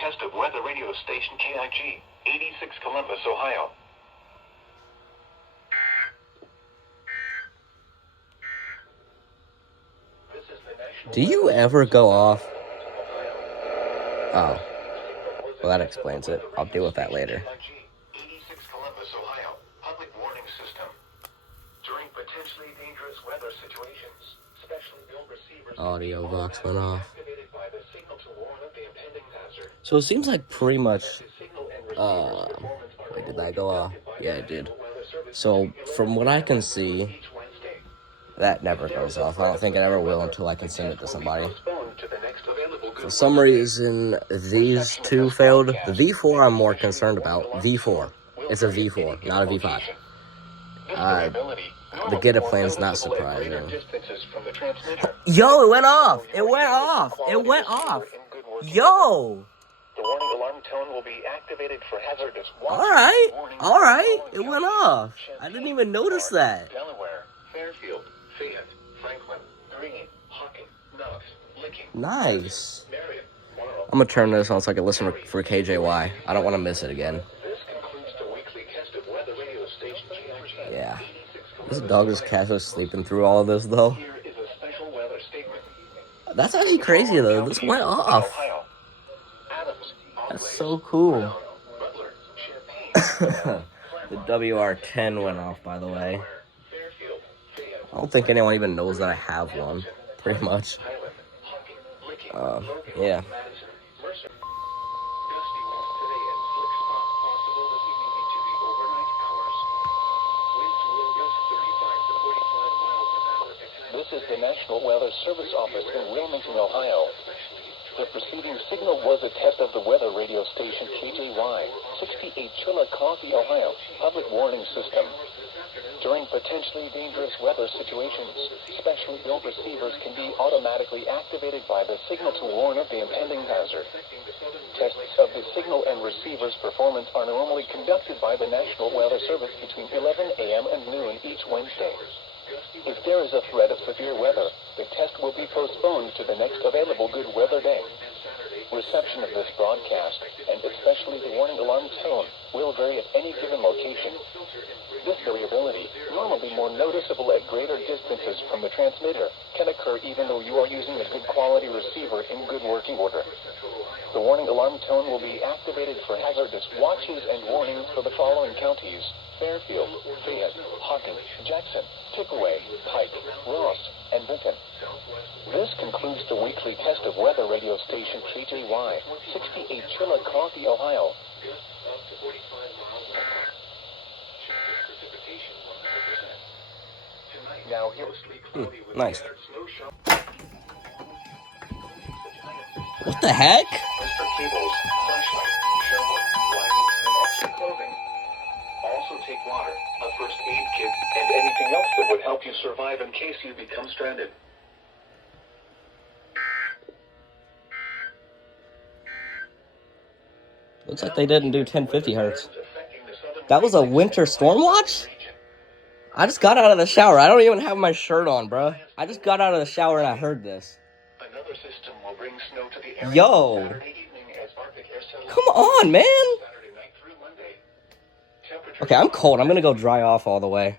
Test of weather radio station KIG, 86 Columbus, Ohio. Do you ever go off? Oh. Well, that explains it. I'll deal with that later. 86 Columbus, Ohio. Public warning system. During potentially dangerous weather situations, specially built receivers Audio box went off. activated by the signal to warn of the impending hazard. So it seems like pretty much, wait, did that go off? Yeah, it did. So from what I can see, that never goes off. I don't think it ever will until I can send it to somebody. For some reason, these two failed. The V4 I'm more concerned about. V4. It's a V4, not a V5. The get a plan's not surprising. Yo, it went off! It went off! It went off! Yo! The warning alarm tone will be activated for hazardous Alright, it went off. I didn't even notice that. Delaware, Fairfield, Fayette, Franklin, Greene, Hocking, Knox, Licking. Nice. I'm gonna turn this on so I can listen for KJY. I don't want to miss it again. This concludes the weekly test of weather radio station GIG. Yeah. This dog is casually sleeping through all of this, though. Here is a special weather statement. That's actually crazy, though. This went off. That's so cool. The WR10 went off, by the way. I don't think anyone even knows that I have one, pretty much. Yeah. This is the National Weather Service Office in Wilmington, Ohio. The preceding signal was a test of the weather radio station KJY, 68 Chillicothe, Ohio, public warning system. During potentially dangerous weather situations, specially built receivers can be automatically activated by the signal to warn of the impending hazard. Tests of the signal and receiver's performance are normally conducted by the National Weather Service between 11 a.m. and noon each Wednesday. If there is a threat of severe weather, the test will be postponed to the next available good weather day. Reception of this broadcast, and especially the warning alarm tone, will vary at any given location. This variability, normally more noticeable at greater distances from the transmitter, can occur even though you are using a good quality receiver in good working order. The warning alarm tone will be activated for hazardous watches and warnings for the following counties: Fairfield, Fayette, Hocking, Jackson, Pickaway, Pike, Ross, and Benton. This concludes the weekly test of weather radio station KJY, 68 Chillicothe, Ohio. Now here. Nice. What the heck? Mr. Cables, flashlight, shovel, lightings, and extra clothing. Also take water, a first aid kit, and anything else that would help you survive in case you become stranded. Looks like they didn't do 1050 hertz. Affecting the That was a winter storm watch? I just got out of the shower. I don't even have my shirt on, bro. I just got out of the shower and I heard this. Another system will bring snow to the area Yo. Saturday evening as Arctic air settles. Come on, man. Saturday night through Monday. Okay, I'm cold. I'm gonna go dry off all the way.